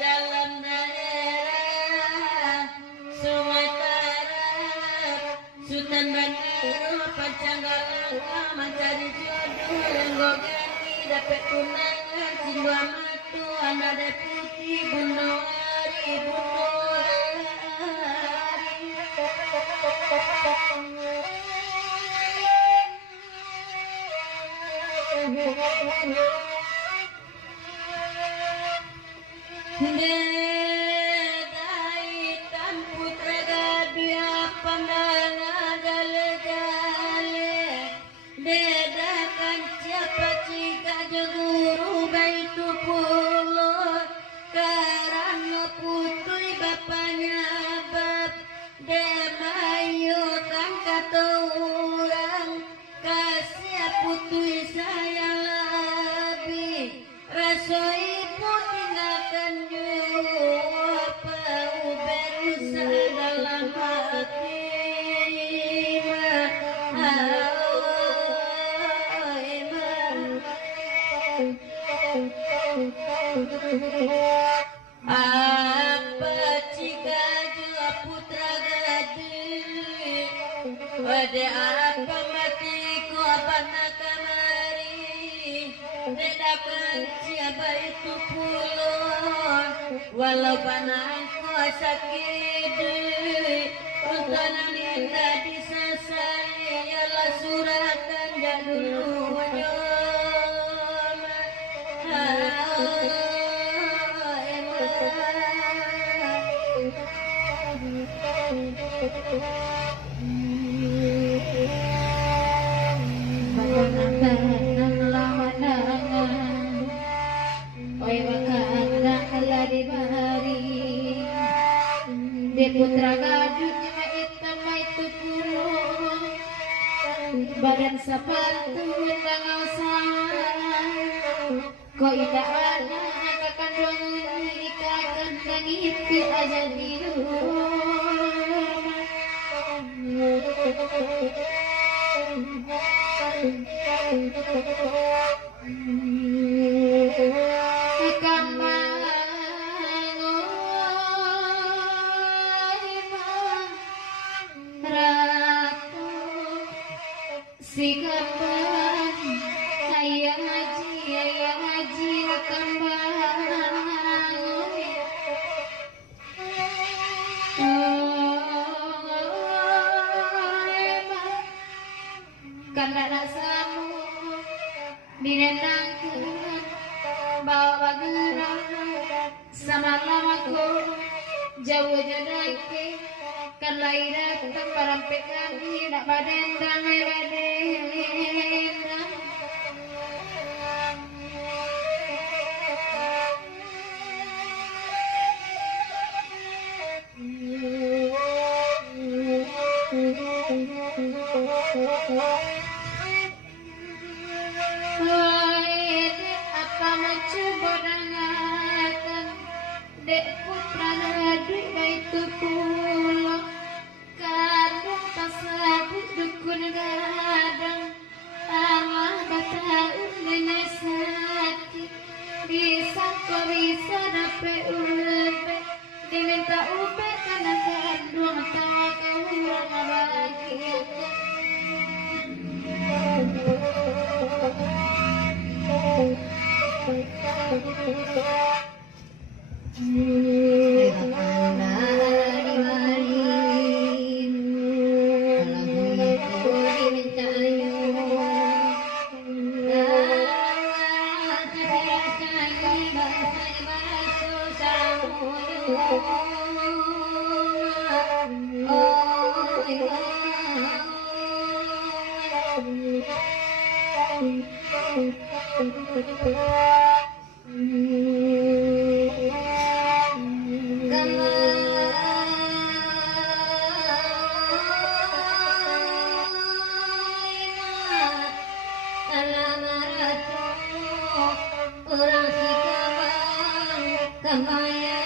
dalam daerah Sumatera Sultan Bandar Pancanggalang mencari jodoh lenggogani dapat tunangan Sindua Matu anak deputi bunuh hari Bedaitan putra gadya pandangan jale-jale bedakan siapa cika jeguru baitu pulo karena putri bapaknya bab demayu kan kata orang kasih putri saya lebih rasoi tinggalkan apa berusaha dalam hati apa jika jua putra gadis pada apa matiku apa nak kamari redakan siapa itu pulau walau panahku sakit untuk minta disasari ialah suratan jadulunya putra gadut cuma hitam itu pulo badan sepatu tanggal kok tidak ada kakak dong nikahkan dan itu aja di si kapan ayah haji kembang karena rasamu dinenangkan bawa bageran sama lamaku jauh jadake kan lahiran tempat kami nak badendang apa mencoba dengarkan dek putra duit itu pulau kadang pasabut dukun gadang Allah bataun dengan sakit bisa kok bisa dapet ube diminta ube karena kandung tawa kau orang bahagia Kamaya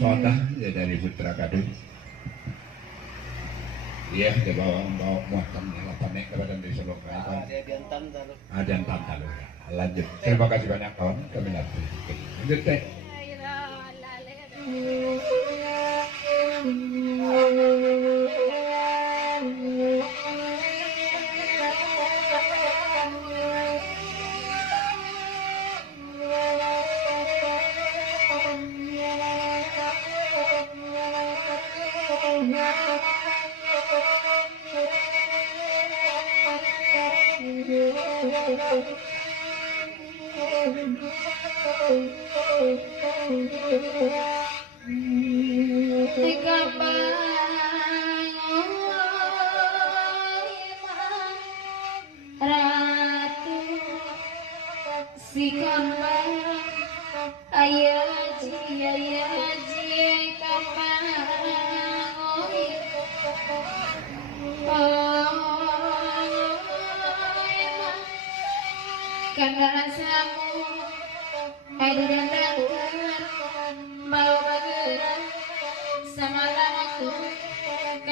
Soda ya dari Putra Kadut. Iya, dia bawa muatan lapannya kepada di Solo. Jantan talu. Lanjut. Terima kasih banyak kawan. Kami nanti. Lanjut teh.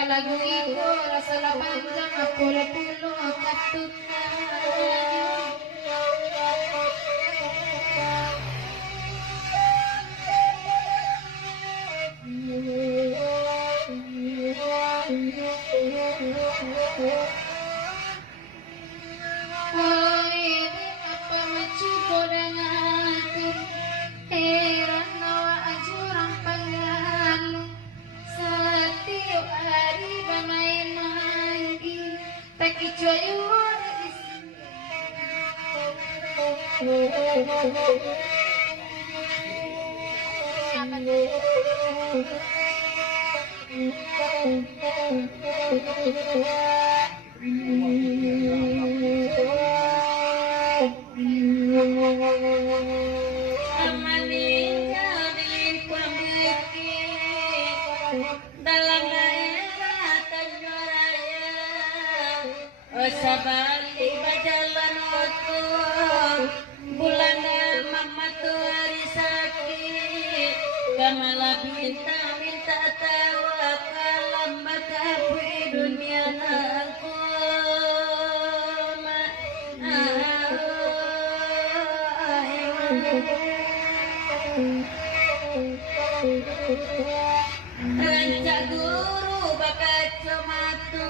Lagu itu rasa panjang pulo-pulo katutna apa macuko dengan heran nawa ajuran panggalu setiap hari bermain lagi tak kecuali dalam daerah Tanjung Raya, sabali bajalan waktu bulan mama tuh hari sakit, kamala bintang minta tawa kalam makapi dunia aku. Rancak guru bakat somatu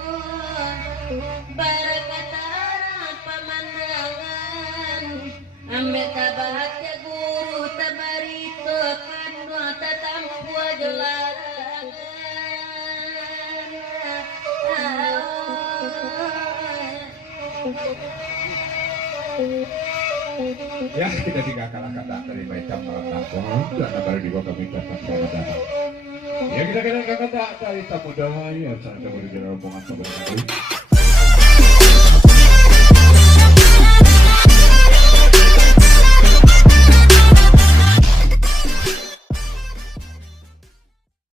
barakatara pemandangan ambet bahagia guru tabarito kanwa tatampu jalan Ya, kita tinggalkan kata dari macam malam tanggung dan baru dibawa kami datang selamat datang. Ya, kita kenalkan kata dari tamu daya, sangat tamu di dalam rombongan sahabat.